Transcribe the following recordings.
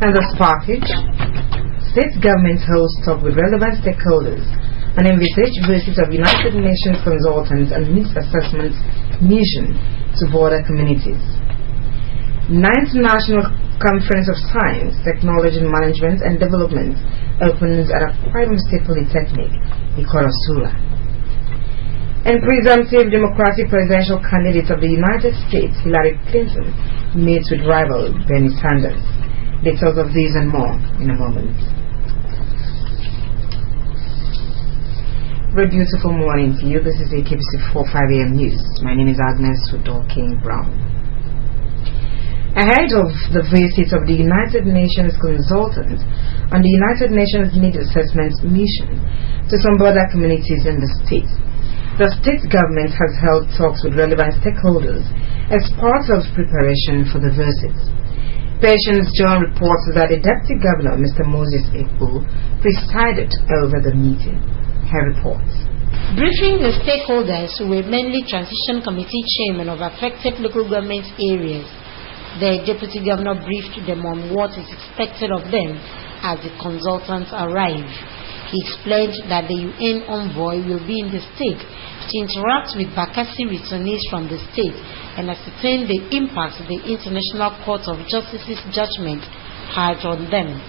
And this package, state governments hold talk with relevant stakeholders and envisage visits of United Nations consultants and needs assessment mission to border communities. 9th National Conference of Science, Technology Management and Development opens at Akwa Ibom State Polytechnic, Ikorossula. And presumptive Democratic presidential candidate of the United States, Hillary Clinton, meets with rival Bernie Sanders. Details of these and more in a moment. Very beautiful morning to you. This is AKBC 45 AM News. My name is Agnes Udall King Brown. Ahead of the visit of the United Nations consultant on the United Nations Need Assessment Mission to some border communities in the state, the state government has held talks with relevant stakeholders as part of preparation for the visit. Patience John reports that the Deputy Governor, Mr. Moses Ekpo, presided over the meeting. Her reports. Briefing the stakeholders, who were mainly transition committee chairmen of affected local government areas, the Deputy Governor briefed them on what is expected of them as the consultants arrive. He explained that the UN envoy will be in the state to interact with Bakassi returnees from the state and ascertain the impact the International Court of Justice's judgment had on them.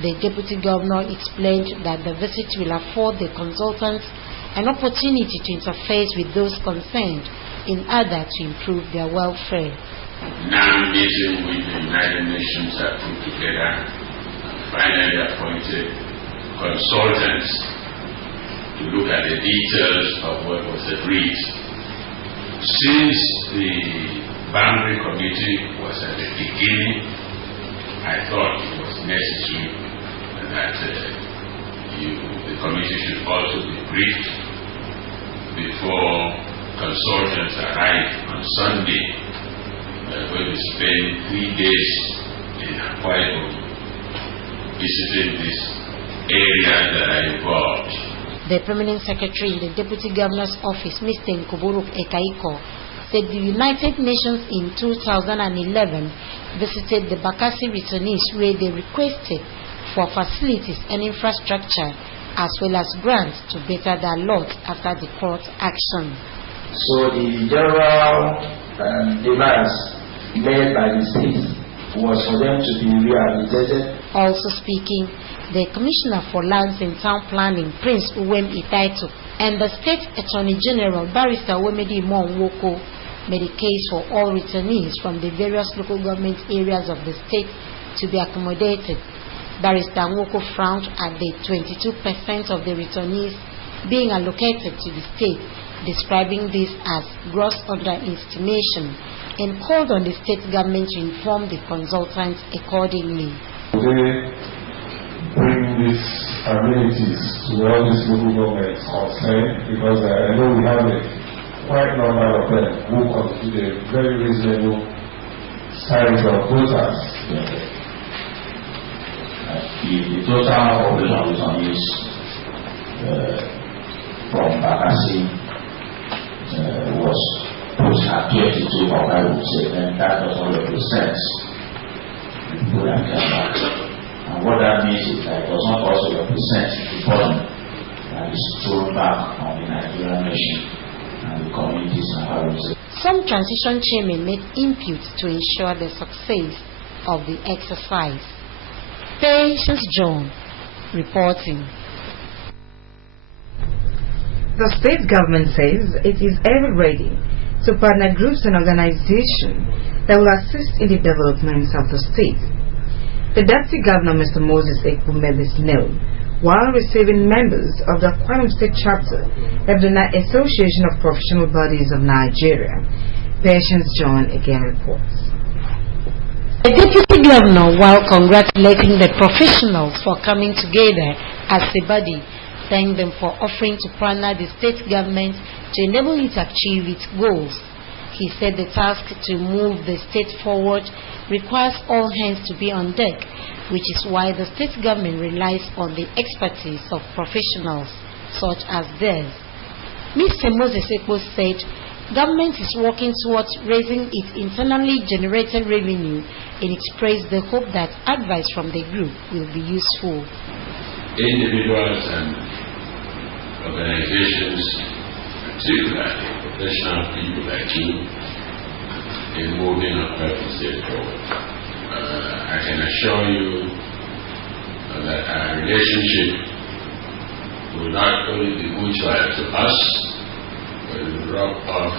The Deputy Governor explained that the visit will afford the consultants an opportunity to interface with those concerned in order to improve their welfare. Now meeting with the United Nations have put together finally appointed consultants to look at the details of what was agreed. Since the boundary committee was at the beginning, I thought it was necessary that the committee should also be briefed before consultants arrive on Sunday. We're going to spend 3 days in Akwa Ibom visiting this area that are involved. The Permanent Secretary in the Deputy Governor's Office, Mr. Nkuburuk Ekaiko, said the United Nations in 2011 visited the Bakassi returnees where they requested for facilities and infrastructure as well as grants to better their lot after the court action. So the general demands made by the state was for them to be rehabilitated. Also speaking, the Commissioner for Lands and Town Planning, Prince Uwem Itaito, and the State Attorney General, Barrister Wemedi Monwoko, made a case for all returnees from the various local government areas of the state to be accommodated. Barrister Nwoko frowned at the 22% of the returnees being allocated to the state, describing this as gross underestimation, and called on the state government to inform the consultants accordingly. They bring these amenities to all these local governments concerned, because I know we have a quite number of them who constitute a very reasonable size of voters. The total population returnees from Bakassi was put at 22, I would say, and that does not represent the people that came back. And what that means is that it does not also represent the burden that is thrown back on the Nigerian nation and the communities and families. Some transition chairmen made input to ensure the success of the exercise. Patience John reporting. The state government says it is ever ready to partner groups and organizations that will assist in the development of the state. The Deputy Governor, Mr. Moses Ekpo, made this known while receiving members of the Akwa Ibom State Chapter of the Association of Professional Bodies of Nigeria. Patience John again reports. The Deputy Governor, while congratulating the professionals for coming together as a body, thanked them for offering to partner the state government to enable it to achieve its goals. He said the task to move the state forward requires all hands to be on deck, which is why the state government relies on the expertise of professionals such as theirs. Mr. Moses Ekpo said government is working towards raising its internally generated revenue, and expressed the hope that advice from the group will be useful. Individuals and organizations, particularly professional people like you, in moving our purposes forward. I can assure you that our relationship will not only be mutual to us, but it will rub off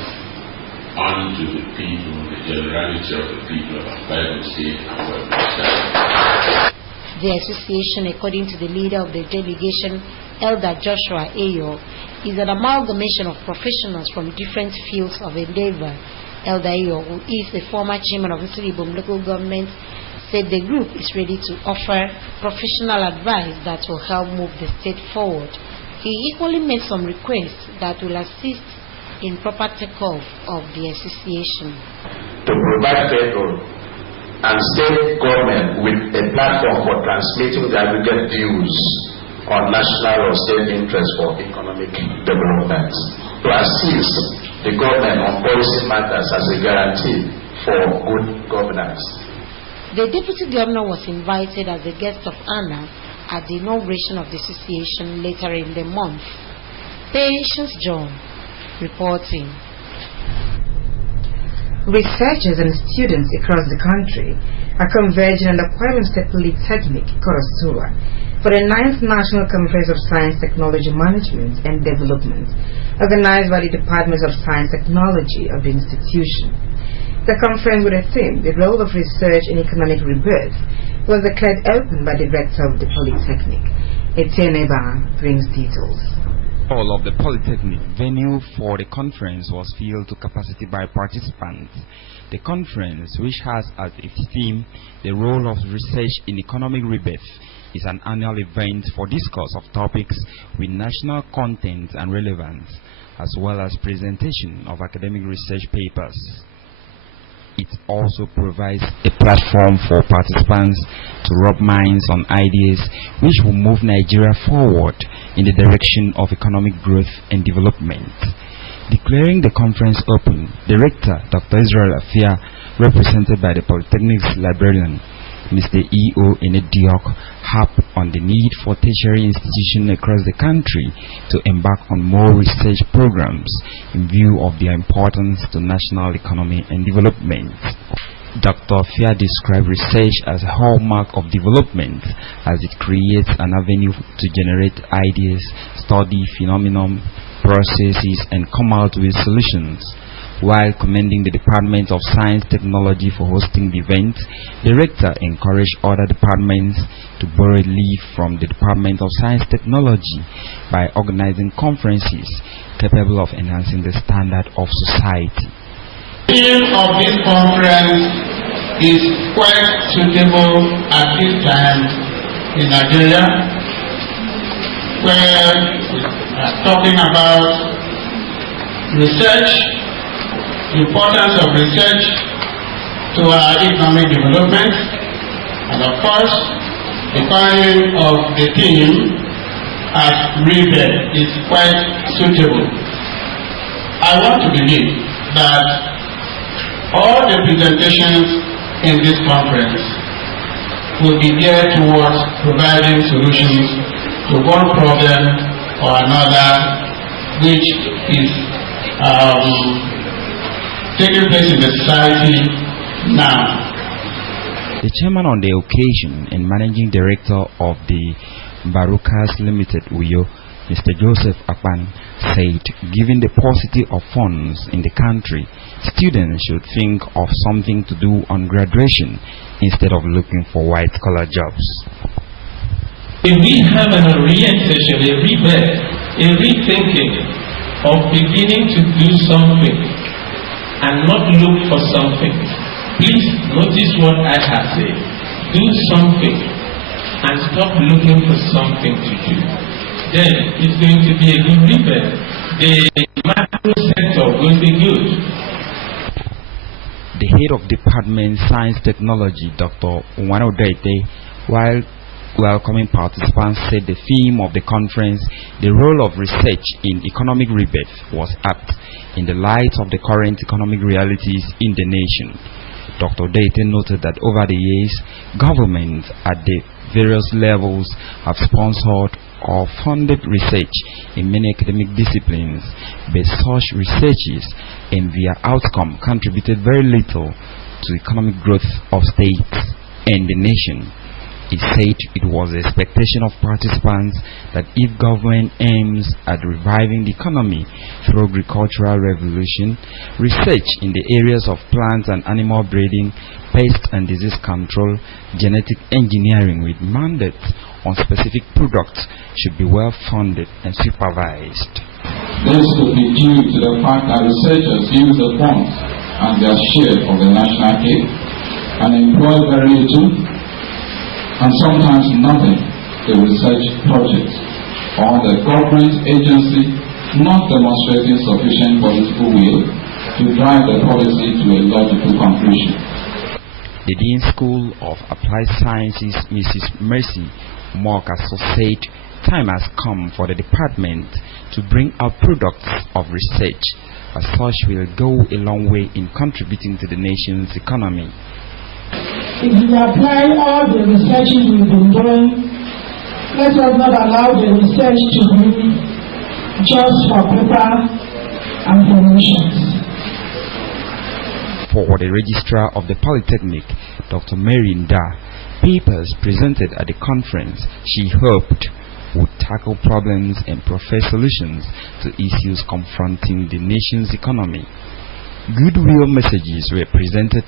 onto the people, the generality of the people of our Bible State and what we stand. The association, according to the leader of the delegation, Elder Joshua Ayo, is an amalgamation of professionals from different fields of endeavor. Elder Ayo, who is the former chairman of Nsibom local government, said the group is ready to offer professional advice that will help move the state forward. He equally made some requests that will assist in proper takeoff of the association. To provide federal and state government with a platform for transmitting the aggregate views on national or state interest for economic development, to assist the government on policy matters as a guarantee for good governance. The deputy governor was invited as a guest of honor at the inauguration of the association later in the month. Patience John reporting. Researchers and students across the country are converging on the Kwara State Polytechnic, Korosula, for the 9th National Conference of Science, Technology Management and Development, organized by the Department of Science Technology of the institution. The conference, with the theme, The Role of Research in Economic Rebirth, was declared open by the Rector of the Polytechnic. Etienne Eba brings details. All of the Polytechnic venue for the conference was filled to capacity by participants. The conference, which has as its theme the role of research in economic rebirth, is an annual event for discourse of topics with national content and relevance, as well as presentation of academic research papers. It also provides a platform for participants to rub minds on ideas which will move Nigeria forward in the direction of economic growth and development. Declaring the conference open, the Rector, Dr. Israel Afia, represented by the Polytechnic's librarian, Mr. E.O. Enediok, harped on the need for tertiary institutions across the country to embark on more research programs in view of their importance to national economy and development. Dr. Afia described research as a hallmark of development, as it creates an avenue to generate ideas, study phenomenon, processes, and come out with solutions. While commending the Department of Science Technology for hosting the event, the Rector encouraged other departments to borrow a leaf from the Department of Science Technology by organizing conferences capable of enhancing the standard of society. The theme of this conference is quite suitable at this time in Nigeria, where we are talking about research, the importance of research to our economic development, and of course, the coining of the theme as rebirth is quite suitable. I want to believe that all the presentations in this conference will be geared towards providing solutions to one problem or another which is taking place in the society now. The chairman on the occasion and managing director of the Barukas Limited, Uyo, Mr. Joseph Akpan, said, given the paucity of funds in the country, students should think of something to do on graduation instead of looking for white-collar jobs. If we have an orientation, a rebirth, a rethinking of beginning to do something and not look for something, please notice what I have said. Do something and stop looking for something to do. Then it's going to be a good rebirth. The macro sector will be good. The head of Department Science Technology, Dr. Unwano Daite, while Welcoming participants said the theme of the conference, the role of research in economic rebirth, was apt in the light of the current economic realities in the nation. Dr. Dayton noted that over the years, governments at the various levels have sponsored or funded research in many academic disciplines, but such researches and their outcome contributed very little to economic growth of states and the nation. He said it was the expectation of participants that if government aims at reviving the economy through agricultural revolution, research in the areas of plants and animal breeding, pest and disease control, genetic engineering with mandates on specific products should be well funded and supervised. This could be due to the fact that researchers use the funds and their share of the national aid and employ very little and sometimes nothing in research projects, or the government agency not demonstrating sufficient political will to drive the policy to a logical conclusion. The Dean School of Applied Sciences, Mrs. Mercy Mokaso, said time has come for the department to bring out products of research, as such will go a long way in contributing to the nation's economy. If we apply all the researches we've been doing, let us not allow the research to be just for paper and promotions. For the Registrar of the Polytechnic, Dr. Mary Nda, papers presented at the conference she hoped would tackle problems and proffer solutions to issues confronting the nation's economy. Goodwill messages were presented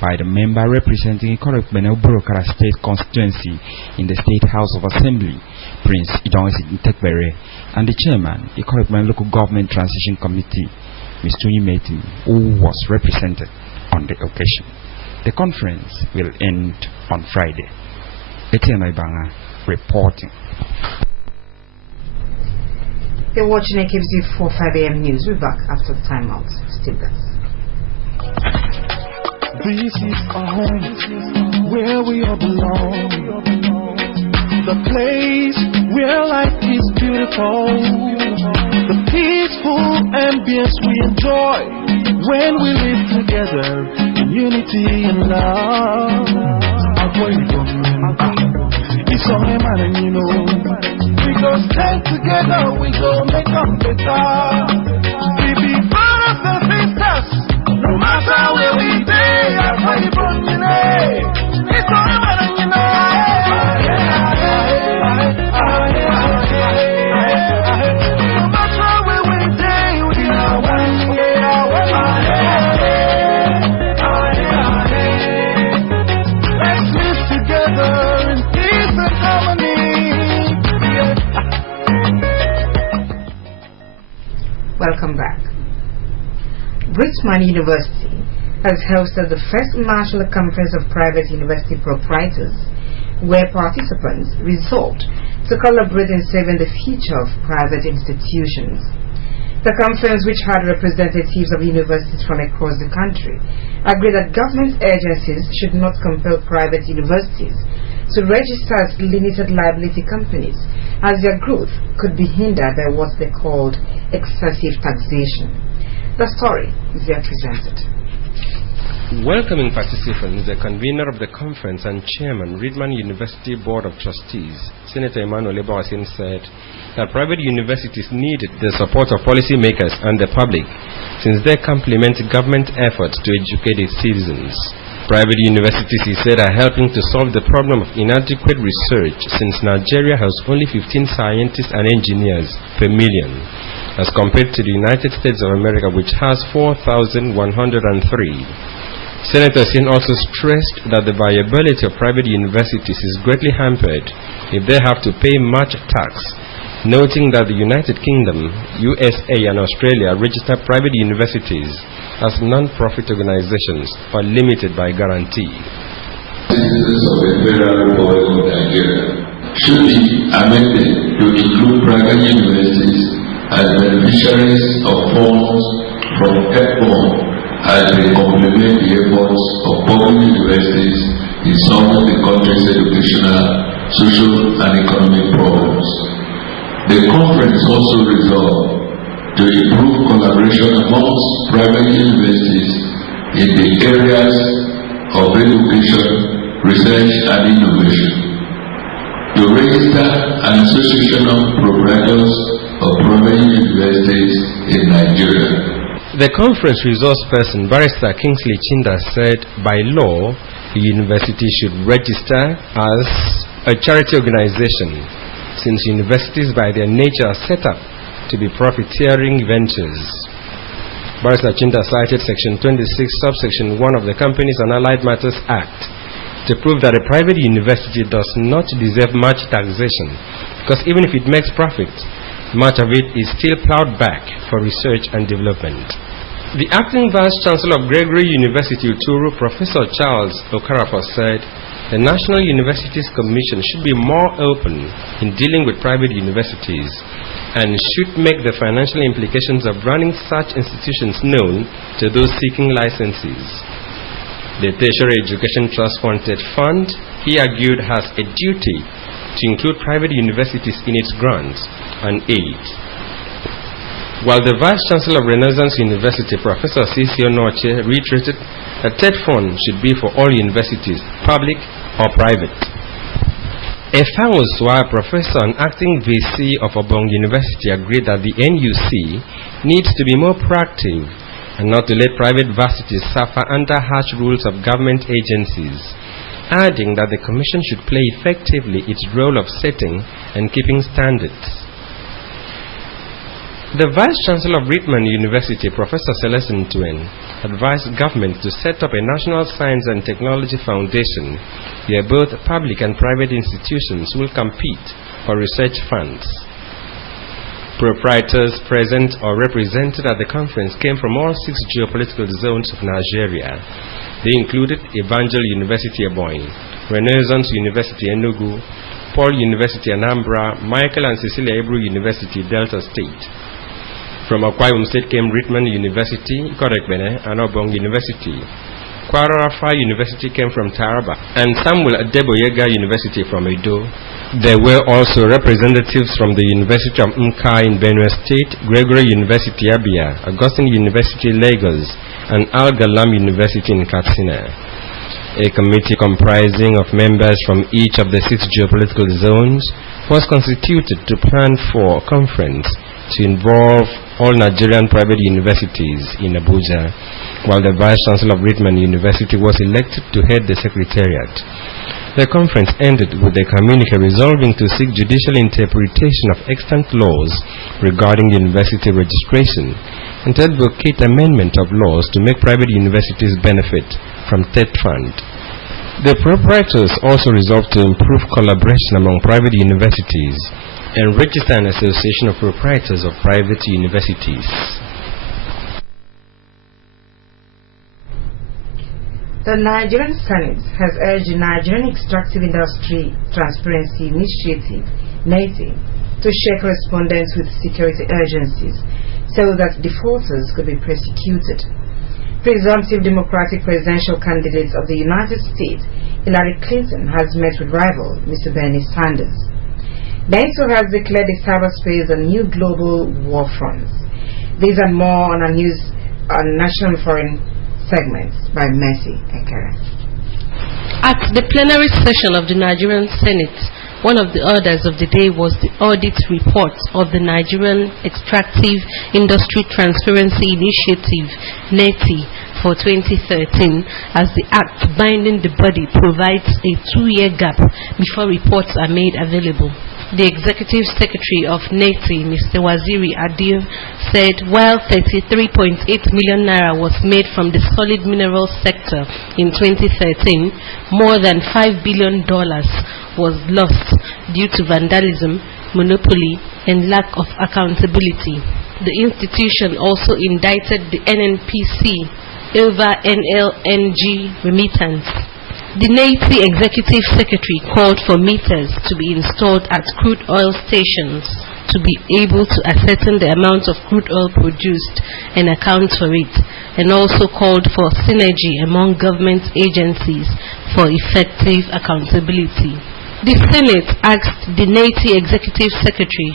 by the member representing Ikorokmene Oborokara State Constituency in the State House of Assembly, Prince Idonsi Ntekbere, and the chairman, Ikorokmene Local Government Transition Committee, Mr. Imeti, who was represented on the occasion. The conference will end on Friday. Etienne Ibanga reporting. You're watching AKBZ 4 5 AM News. We're back after the timeout. Stay blessed. This is our home, where we all belong. The place where life is beautiful. The peaceful ambience we enjoy when we live together in unity and love. It's only man and you know. We go stand together, we go make them better. We be brothers and sisters, no matter where we be. It's only man and you know. No matter where we be, we are one. We are one. Let's live together in peace and harmony. Welcome back. Bridgeman University has hosted the first Marshall Conference of Private University Proprietors, where participants resolved to collaborate in saving the future of private institutions. The conference, which had representatives of universities from across the country, agreed that government agencies should not compel private universities to register as limited liability companies, as their growth could be hindered by what they called excessive taxation. The story is here presented. Welcoming participants, the convener of the conference and chairman, Reedman University Board of Trustees, Senator Emmanuel Eboasin, said that private universities need the support of policymakers and the public, since they complement government efforts to educate its citizens. Private universities, he said, are helping to solve the problem of inadequate research, since Nigeria has only 15 scientists and engineers per million, as compared to the United States of America, which has 4,103. Senator Sin also stressed that the viability of private universities is greatly hampered if they have to pay much tax, noting that the United Kingdom, USA, and Australia register private universities as non-profit organizations or limited by guarantee. Citizens of the Federal Republic of Nigeria should be amended to include private universities as beneficiaries of funds from EPFON, as they complement the efforts of public universities in some of the country's educational social and economic problems. The conference also resolved to improve collaboration amongst private universities in the areas of education, research and innovation, to register an association of proprietors of private universities in Nigeria. The conference resource person, Barrister Kingsley Chinda, said by law, the university should register as a charity organization, since universities by their nature are set up to be profiteering ventures. Barrister Chinda cited Section 26, subsection 1 of the Companies and Allied Matters Act to prove that a private university does not deserve much taxation, because even if it makes profit, much of it is still plowed back for research and development. The acting Vice-Chancellor of Gregory University, Uturu, Professor Charles Okarafor, said the National Universities Commission should be more open in dealing with private universities and should make the financial implications of running such institutions known to those seeking licenses. The Tertiary Education Trust Wanted Fund, he argued, has a duty to include private universities in its grants and aid. While the Vice-Chancellor of Renaissance University, Professor C.C. Onoche, reiterated that TED Fund should be for all universities, public or private. Efang Oswa, Professor and acting VC of Obong University, agreed that the NUC needs to be more proactive and not to let private varsities suffer under harsh rules of government agencies, adding that the Commission should play effectively its role of setting and keeping standards. The Vice-Chancellor of Redmond University, Professor Celestin Tuen, advised government to set up a National Science and Technology Foundation where both public and private institutions will compete for research funds. Proprietors present or represented at the conference came from all 6 geopolitical zones of Nigeria. They included Evangel University Ebonyi, Renaissance University Enugu, Paul University Anambra, Michael and Cecilia Ebru University Delta State. From Akwa Ibom State came Redmond University, Korekbene, and Obong University. Kwara Alpha University came from Taraba, and Samuel Adeboyega University from Edo. There were also representatives from the University of Mka in Benue State, Gregory University Abia, Augustine University Lagos, and Al Galam University in Katsina. A committee comprising of members from each of the 6 geopolitical zones was constituted to plan for a conference to involve all Nigerian private universities in Abuja, while the Vice-Chancellor of Redmond University was elected to head the Secretariat. The conference ended with a communique resolving to seek judicial interpretation of extant laws regarding university registration and to advocate amendment of laws to make private universities benefit from TED Fund. The proprietors also resolved to improve collaboration among private universities and register an association of proprietors of private universities. The Nigerian Senate has urged the Nigerian Extractive Industry Transparency Initiative, NETI, to share correspondence with security agencies so that defaulters could be prosecuted. Presumptive Democratic presidential candidates of the United States, Hillary Clinton, has met with rival Mr. Bernie Sanders. NATO has declared the cyberspace a new global war front. These and more on our news on national and foreign segments by Mercy Ekere. At the plenary session of the Nigerian Senate, one of the orders of the day was the audit report of the Nigerian Extractive Industry Transparency Initiative, NETI, for 2013, as the act binding the body provides a 2-year gap before reports are made available. The Executive Secretary of NETI, Mr. Waziri Adil, said while 33.8 million naira was made from the solid mineral sector in 2013, more than $5 billion was lost due to vandalism, monopoly, and lack of accountability. The institution also indicted the NNPC over NLNG remittance. The NETI Executive Secretary called for meters to be installed at crude oil stations to be able to ascertain the amount of crude oil produced and account for it, and also called for synergy among government agencies for effective accountability. The Senate asked the NATI Executive Secretary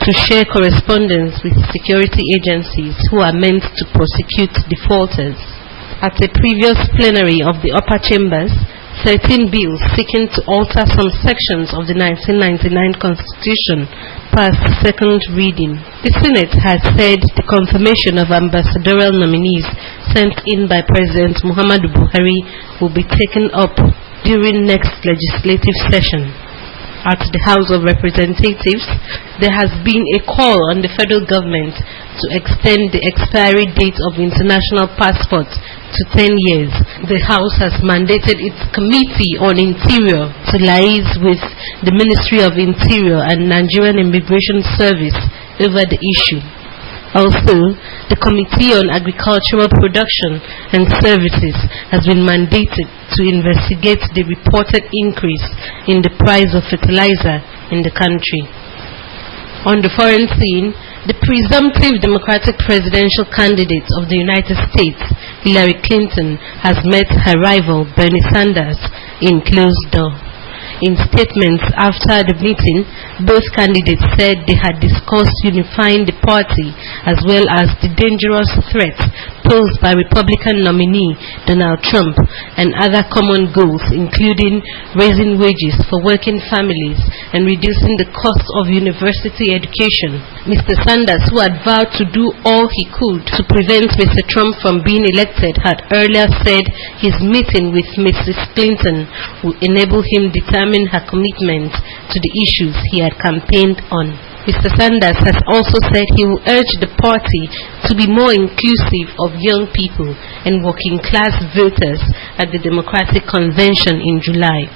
to share correspondence with security agencies who are meant to prosecute defaulters. At a previous plenary of the upper chambers, 13 bills seeking to alter some sections of the 1999 Constitution passed second reading. The Senate has said the confirmation of ambassadorial nominees sent in by President Muhammadu Buhari will be taken up during next legislative session. At the House of Representatives, there has been a call on the federal government to extend the expiry date of international passports to 10 years. The House has mandated its Committee on Interior to liaise with the Ministry of Interior and Nigerian Immigration Service over the issue. Also, the Committee on Agricultural Production and Services has been mandated to investigate the reported increase in the price of fertilizer in the country. On the foreign scene, the presumptive Democratic presidential candidate of the United States, Hillary Clinton, has met her rival, Bernie Sanders, in closed door. In statements after the meeting, both candidates said they had discussed unifying the party as well as the dangerous threat posed by Republican nominee Donald Trump and other common goals, including raising wages for working families and reducing the cost of university education. Mr. Sanders, who had vowed to do all he could to prevent Mr. Trump from being elected, had earlier said his meeting with Mrs. Clinton would enable him determine her commitment to the issues he had campaigned on. Mr. Sanders has also said he will urge the party to be more inclusive of young people and working-class voters at the Democratic Convention in July.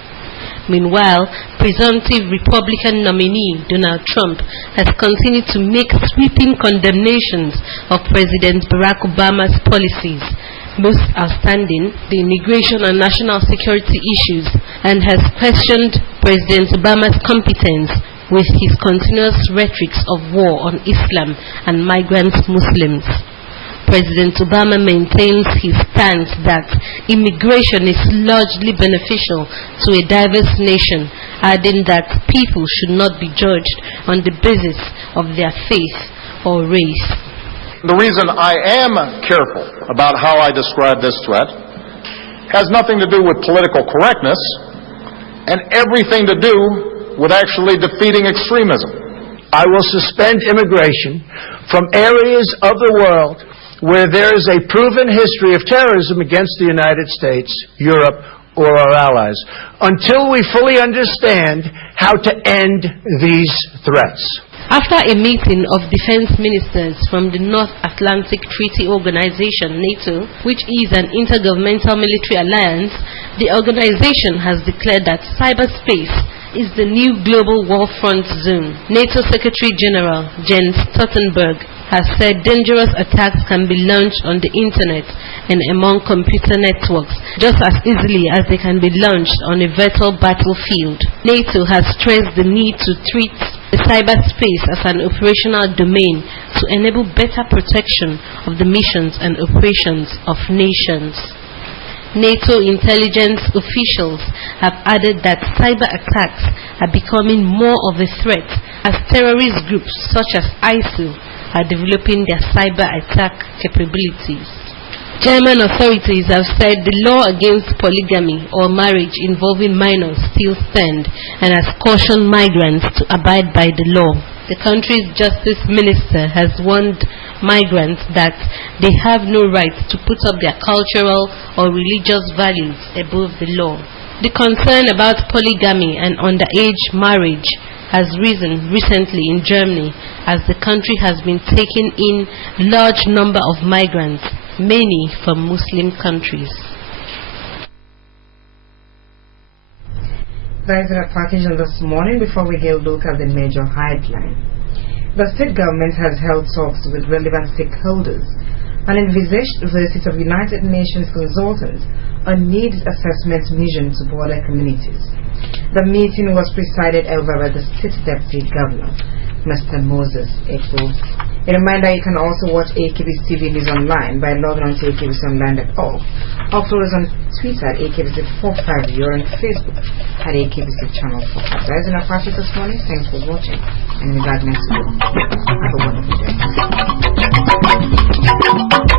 Meanwhile, presumptive Republican nominee Donald Trump has continued to make sweeping condemnations of President Barack Obama's policies, most outstanding the immigration and national security issues, and has questioned President Obama's competence with his continuous rhetorics of war on Islam and migrant Muslims. President Obama maintains his stance that immigration is largely beneficial to a diverse nation, adding that people should not be judged on the basis of their faith or race. The reason I am careful about how I describe this threat has nothing to do with political correctness and everything to do with actually defeating extremism. I will suspend immigration from areas of the world where there is a proven history of terrorism against the United States, Europe, or our allies, until we fully understand how to end these threats. After a meeting of defense ministers from the North Atlantic Treaty Organization, NATO, which is an intergovernmental military alliance, the organization has declared that cyberspace is the new global war front zone. NATO Secretary General Jens Stoltenberg has said dangerous attacks can be launched on the internet and among computer networks just as easily as they can be launched on a virtual battlefield. NATO has stressed the need to treat the cyberspace as an operational domain to enable better protection of the missions and operations of nations. NATO intelligence officials have added that cyber attacks are becoming more of a threat as terrorist groups such as ISIL are developing their cyber attack capabilities. German authorities have said the law against polygamy or marriage involving minors still stands and has cautioned migrants to abide by the law. The country's justice minister has warned migrants that they have no right to put up their cultural or religious values above the law. The concern about polygamy and underage marriage has risen recently in Germany as the country has been taking in large number of migrants, many from Muslim countries. That is our package on this morning. Before we get a look at the major headline. The state government has held talks with relevant stakeholders and envisaged visits of United Nations consultants on needs assessment mission to border communities. The meeting was presided over by the State Deputy Governor, Mr. Moses Ekpo. A reminder, you can also watch AKB's TV News online by logging on to akbsonline.org Follow us on Twitter at AKBC450 or on Facebook at AKBC Channel 450. That is enough for us this morning. Thanks for watching, and we'll be back next week. Have a wonderful day.